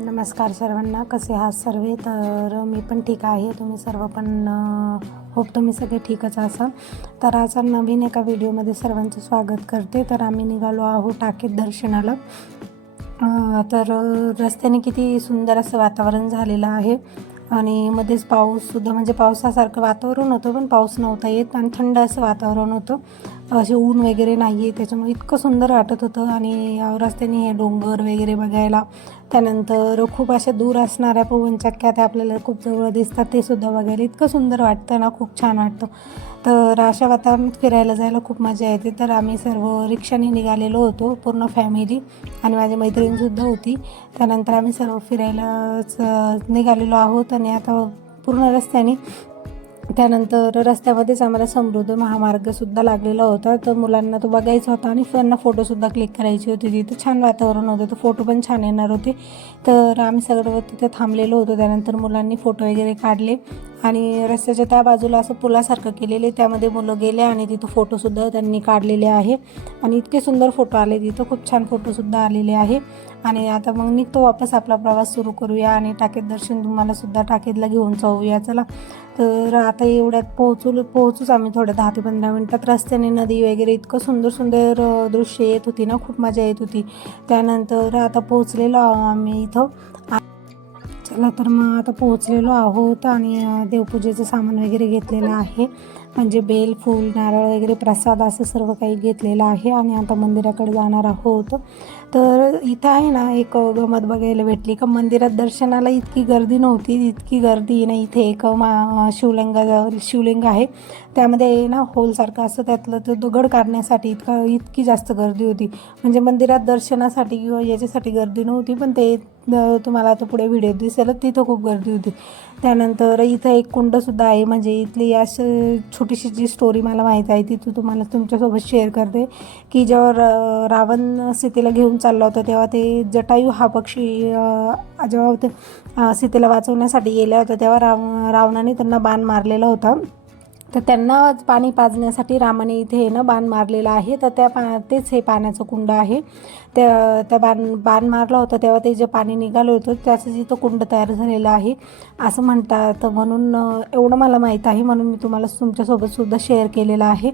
नमस्कार सर्वांना, कसे आहात सर्व? तर मी पण ठीक आहे. तुम्ही सर्व पण होप तुम्ही सगळे ठीकच असाल. तर आज नवीन एका व्हिडिओमध्ये सर्वांचं स्वागत करते. तर आम्ही निघालो आहोत टाकेत दर्शनाला. तर रस्त्याने किती सुंदर असं वातावरण झालेलं आहे आणि मध्येच पाऊससुद्धा, म्हणजे पावसासारखं वातावरण होतं पण पाऊस नव्हता येत आणि थंड असं वातावरण होतं. असे ऊन वगैरे नाही आहे, त्याच्यामुळे इतकं सुंदर वाटत होतं. आणि रस्त्याने हे डोंगर वगैरे बघायला, त्यानंतर खूप अशा दूर असणाऱ्या पवनचक्क्या त्या आपल्याला खूप जवळ दिसतात, ते सुद्धा बघायला इतकं सुंदर वाटतं ना, खूप छान वाटतं. तर अशा वातावरणात फिरायला जायला खूप मजा येते. तर आम्ही सर्व रिक्षाने निघालेलो होतो, पूर्ण फॅमिली, आणि माझी मैत्रीणसुद्धा होती. त्यानंतर आम्ही सर्व फिरायलाच निघालेलो आहोत. आणि आता पूर्ण रस्त्याने, त्यानंतर रस्त्यामध्येच आम्हाला समृद्ध महामार्गसुद्धा लागलेला होता. तर मुलांना तो बघायचा होता आणि त्यांना फोटोसुद्धा क्लिक करायची होती. तिथं छान वातावरण होतं, तर फोटो पण छान येणार होते. तर आम्ही सगळं तिथे थांबलेलो होतो. त्यानंतर मुलांनी फोटो वगैरे काढले आणि रस्त्याच्या त्या बाजूला असं पुलासारखं केलेले, त्यामध्ये मुलं गेले आणि तिथं फोटोसुद्धा त्यांनी काढलेले आहे. आणि इतके सुंदर फोटो आले तिथं, खूप छान फोटोसुद्धा आलेले आहे. आणि आता मग निघतो वापस, आपला प्रवास सुरू करूया आणि टाकेत दर्शन तुम्हालासुद्धा टाकेतला घेऊन जाऊया. चला, तर आता एवढ्यात पोहोचूच आम्ही थोड्या 10 ते 15 मिनटात. रस्त्याने नदी वगैरे इतकं सुंदर सुंदर दृश्य येत होती ना, खूप मजा येत होती. त्यानंतर आता पोहोचलेलो आम्ही इथं. चला, तर मग आता पोहोचलेलो आहोत आणि देवपूजेचं सामान वगैरे घेतलेलं आहे, म्हणजे बेल, फूल, नारळ वगैरे, प्रसाद असं सर्व काही घेतलेलं आहे. आणि आता मंदिराकडे जाणार आहोत. तर इथं आहे ना, एक गंमत बघायला भेटली का, मंदिरात दर्शनाला इतकी गर्दी नव्हती, इतकी गर्दी ना. इथे एक शिवलिंग आहे, त्यामध्ये ना होलसारखं असं, त्यातलं तो दगड काढण्यासाठी इतकी जास्त गर्दी होती. म्हणजे मंदिरात दर्शनासाठी किंवा याच्यासाठी गर्दी नव्हती, पण ते तुम्हाला आता पुढे व्हिडिओ दिसेल, तिथं खूप गर्दी होती. त्यानंतर इथं एक कुंडसुद्धा आहे, म्हणजे इथली अशी छोटीशी जी स्टोरी मला माहीत आहे ती तुम्हाला तुमच्यासोबत शेअर करते. की जेव्हा रावण सीतेला घेऊन चालला होता, तेव्हा ते जटायू हा पक्षी जेव्हा ते सीतेला वाचवण्यासाठी गेला होता, तेव्हा रावणाने त्यांना बाण मारलेला होता. तर त्यांना पाणी पाजण्यासाठी रामाने इथे ना बाण मारलेला आहे. तर तेच हे पाण्याचं कुंड आहे. त्या बाण मारला होता तेव्हा ते जे पाणी निघालं होतं, त्याचं जिथं कुंड तयार झालेलं आहे असं म्हणतात. म्हणून एवढं मला माहीत आहे, म्हणून मी तुम्हाला तुमच्यासोबतसुद्धा शेअर केलेलं आहे.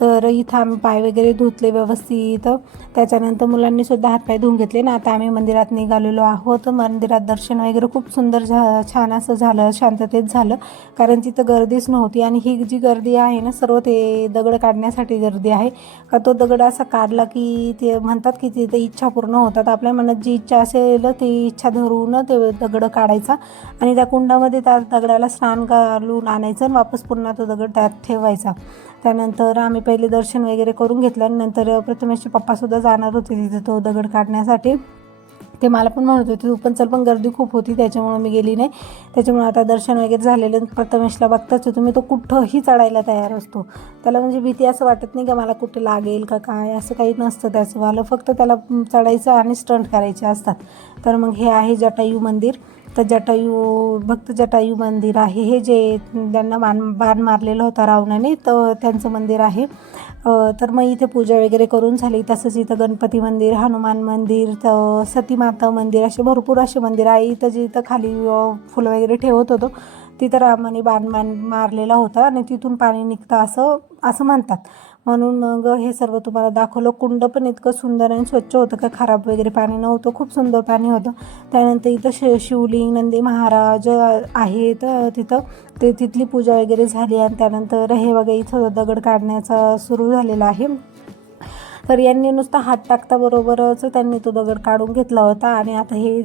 तर इथं आम्ही पाय वगैरे धुतले व्यवस्थित. त्याच्यानंतर मुलांनीसुद्धा हातपाय धुवून घेतले ना. आता आम्ही मंदिरात निघालेलो आहोत. मंदिरात दर्शन वगैरे खूप सुंदर छान असं झालं, शांततेत झालं, कारण तिथं गर्दीच नव्हती. आणि ही जी गर्दी आहे ना, सर्व ते दगड काढण्यासाठी गर्दी आहे. का तो दगड असा काढला की ते म्हणतात की तिथे इच्छा पूर्ण होतात. आपल्या मनात जी इच्छा असेल ती इच्छा धरून ते दगड काढायचा आणि त्या कुंडामध्ये त्या दगडाला स्नान घालून आणायचं आणि वापस पुन्हा तो दगड त्यात ठेवायचा. त्यानंतर आम्ही पहिले दर्शन वगैरे करून घेतलं आणि नंतर प्रथमेशचे पप्पासुद्धा जाणार होते तिथे तो दगड काढण्यासाठी. ते मला पण म्हणत होते तू पण चल, पण गर्दी खूप होती त्याच्यामुळं मी गेली नाही. त्याच्यामुळे आता दर्शन वगैरे झालेलं. प्रथमेशला बघताच तुम्ही, तो कुठंही चढायला तयार असतो. त्याला म्हणजे भीती असं वाटत नाही का मला कुठे लागेल का काय, असं काही नसतं त्याचंवालं. फक्त त्याला चढायचं आणि स्टंट करायचे असतात. तर मग हे आहे जटायू मंदिर. तर भक्त जटायू मंदिर आहे हे, जे त्यांना बाण मारलेलं होता रावणाने, तर त्यांचं मंदिर आहे. तर मग इथे पूजा वगैरे करून झाली. तसंच इथं गणपती मंदिर, हनुमान मंदिर, तर सतीमाता मंदिर, असे भरपूर असे मंदिर आहे. इथं जिथं खाली फुलं वगैरे ठेवत होतो तिथं रामाने बाण मारलेला होता आणि तिथून पाणी निघतं असं म्हणतात. म्हणून मग हे सर्व तुम्हाला दाखवलं. कुंड पण इतकं सुंदर आणि स्वच्छ होतं, का खराब वगैरे पाणी नव्हतं, खूप सुंदर पाणी होतं. त्यानंतर इथं शिवलिंग, नंदी महाराज आहेत तिथं, तिथली पूजा वगैरे झाली. आणि त्यानंतर हे बघा, इथं दगड काढण्याचा सुरू झालेला आहे. तर यांनी नुसता हात टाकताबरोबरच त्यांनी तो दगड काढून घेतला होता. आणि आता हे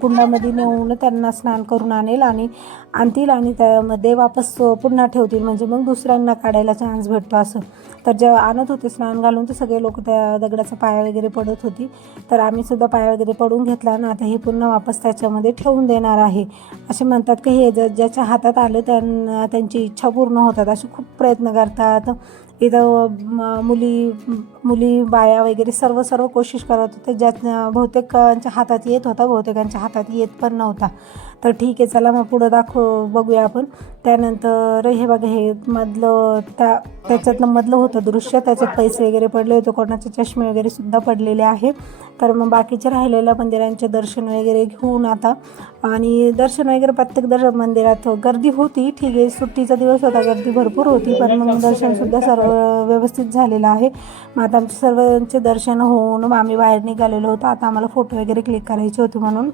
कुंडामध्ये नेऊन त्यांना स्नान करून आणतील आणि त्यामध्ये वापस पुन्हा ठेवतील, म्हणजे मग दुसऱ्यांना काढायला चान्स भेटतो असं. तर जेव्हा आणत होते स्नान घालून, तर सगळे लोक त्या दगडाचा पाय वगैरे पडत होती. तर आम्हीसुद्धा पाय वगैरे पडून घेतला ना. आता हे पुन्हा वापस त्याच्यामध्ये ठेवून देणार आहे. असे म्हणतात की हे ज्याच्या हातात आलं त्यांची इच्छा पूर्ण होतात, असे खूप प्रयत्न करतात. इथं मुली बाया वगैरे सर्व कोशिश करत होते, ज्यात बहुतेकांच्या हातात येत होता, बहुतेकांच्या हातात येत पण नव्हता. तर ठीक आहे, चला मग पुढं बघूया आपण. त्यानंतर हे बघा, हे मधलं त्याच्यातलं मधलं होतं दृश्य, त्याच्यात पैसे वगैरे पडले होते, कोणाचे चष्मे वगैरे सुद्धा पडलेले आहे. तर मग बाकीचे राहिलेल्या मंदिरांचे दर्शन वगैरे घेऊन आता, आणि दर्शन वगैरे प्रत्येक मंदिरात गर्दी होती. ठीक आहे, सुट्टीचा दिवस होता, गर्दी भरपूर होती, पण मग दर्शनसुद्धा सर्व व्यवस्थित झालेलं आहे. मग आता आमचे सर्वांचे दर्शन होऊन मग आम्ही बाहेर निघालेलो होतो. आता आम्हाला फोटो वगैरे क्लिक करायचे होते, म्हणून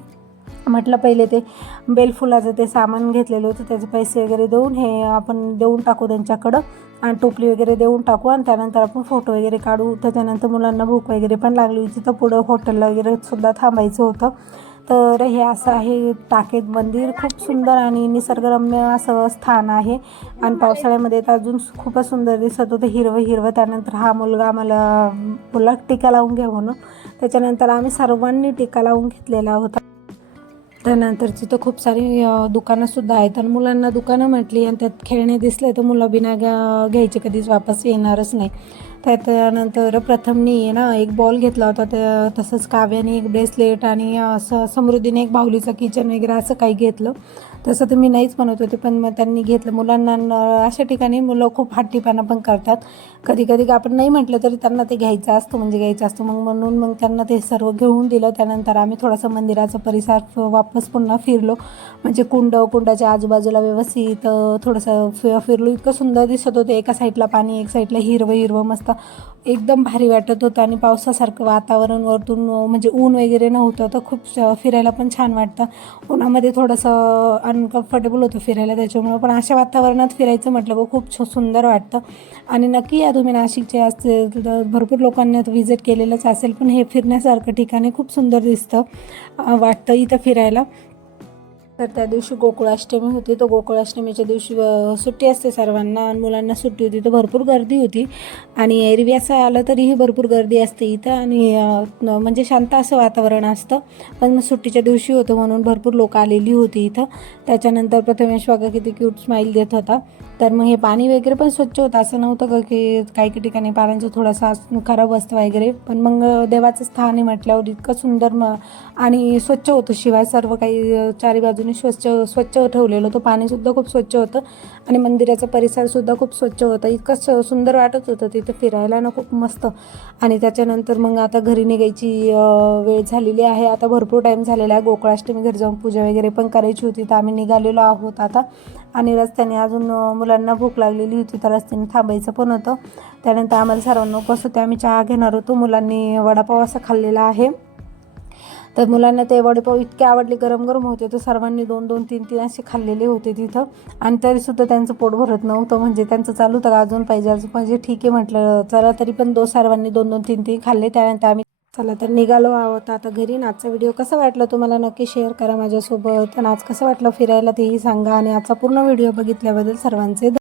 म्हटलं पहिले ते बेलफुलाचं ते सामान घेतलेलं होतं, त्याचे पैसे वगैरे देऊन हे आपण देऊन टाकू त्यांच्याकडं, आणि टोपली वगैरे देऊन टाकू, आणि त्यानंतर आपण फोटो वगैरे काढू. त्याच्यानंतर मुलांना भूक वगैरे पण लागली होती, तर पुढं हॉटेलला वगैरे सुद्धा थांबायचं होतं. तर हे असं आहे टाकेत मंदिर, खूप सुंदर आणि निसर्गरम्य असं स्थान आहे. आणि पावसाळ्यामध्ये तर अजून खूपच सुंदर दिसत होतं, हिरवं. त्यानंतर हा मुलगा आम्हाला बोलला टीका लावून घ्या म्हणून, त्याच्यानंतर आम्ही सर्वांनी टीका लावून घेतलेला होता. त्यानंतर तिथं खूप सारी दुकानंसुद्धा आहेत, आणि मुलांना दुकानं म्हटली आणि त्यात खेळणे दिसले तर मुलं बिना घ्यायचे कधीच वापस येणारच नाही. त्यानंतर प्रथमनी ना एक बॉल घेतला होता, तसंच काव्याने एक ब्रेसलेट, आणि समृद्धीने एक बाहुलीचं किचन वगैरे असं काही घेतलं. तसं तर मी नाहीच म्हणत होते, पण मग त्यांनी घेतलं. मुलांना अशा ठिकाणी मुलं खूप हट्टीपणा पण करतात. कधी आपण नाही म्हटलं तरी त्यांना ते घ्यायचं असतं, म्हणून त्यांना ते सर्व घेऊन दिलं. त्यानंतर आम्ही थोडासा मंदिराचा परिसर वापस पुन्हा फिरलो, म्हणजे कुंडाच्या आजूबाजूला व्यवस्थित थोडंसं फिरलो. इतकं सुंदर दिसत होतं, एका साईडला पाणी, एक साईडला हिरवं मस्त एकदम भारी वाटत होतं, आणि पावसासारखं वातावरण वरतून, म्हणजे ऊन वगैरे नव्हतं, तर खूप फिरायला पण छान वाटतं. उन्हामध्ये थोडंसं अनकम्फर्टेबल होतं फिरायला, त्याच्यामुळं पण अशा वातावरणात फिरायचं म्हटलं की खूप सुंदर वाटतं. आणि नक्की या तुम्ही नाशिकचे असतील तर भरपूर लोकांनी व्हिजिट केलेलंच असेल, पण हे फिरण्यासारखं ठिकाणी खूप सुंदर दिसतं, वाटतं इथं फिरायला. तर त्या दिवशी गोकुळाष्टमी होती, तर गोकुळाष्टमीच्या दिवशी सुट्टी असते सर्वांना, आणि मुलांना सुट्टी होती, तर भरपूर गर्दी होती. आणि एरवी असं आलं तरीही भरपूर गर्दी असते इथं, आणि म्हणजे शांत असं वातावरण असतं. पण सुट्टीच्या दिवशी होतं म्हणून भरपूर लोक आलेली होती इथं. त्याच्यानंतर प्रथमेश बघा किती क्यूट स्माईल देत होता. तर मग हे पाणी वगैरे पण स्वच्छ होतं, असं नव्हतं का की काही ठिकाणी पाण्याचं थोडासा खराब असतं वगैरे, पण मग देवाचं स्थान आहे म्हटल्यावर इतकं सुंदर आणि स्वच्छ होतं. शिवाय सर्व काही चारी बाजूनी स्वच्छ ठेवलेलं होतं, पाणीसुद्धा खूप स्वच्छ होतं, आणि मंदिराचा परिसरसुद्धा खूप स्वच्छ होता. इतकं सुंदर वाटत होतं तिथं फिरायला ना, खूप मस्त. आणि त्याच्यानंतर मग आता घरी निघायची वेळ झालेली आहे, आता भरपूर टाईम झालेला आहे. गोकुळाष्टमी घरी जाऊन पूजा वगैरे पण करायची होती, तर आम्ही निघालेलो आहोत आता. आणि रस्त्याने अजून मुलांना भूक लागलेली होती, तर रस्त्याने थांबायचं पण होतं. त्यानंतर आम्हाला सर्वांना उपवास होते, आम्ही चहा घेणार होतो. मुलांनी वडापाव असा खाल्लेला आहे, तर मुलांना ते वडेपाव इतके आवडले, गरम होते, तर सर्वांनी 2-2, 3-3 असे खाल्लेले होते तिथं. आणि तरीसुद्धा त्यांचं पोट भरत नव्हतं, म्हणजे त्यांचं चालू होतं अजून पाहिजे. ठीक आहे म्हटलं चला, तरी पण सर्वांनी 2-2, 3-3 खाल्ले. त्यानंतर आम्ही चला तर निघालो आहोत आता घरी. आजचा व्हिडिओ कसा वाटला तुम्हाला नक्की शेअर करा माझ्यासोबत, आणि आज कसं वाटलं फिरायला तेही सांगा. आणि आजचा पूर्ण व्हिडिओ बघितल्याबद्दल सर्वांचे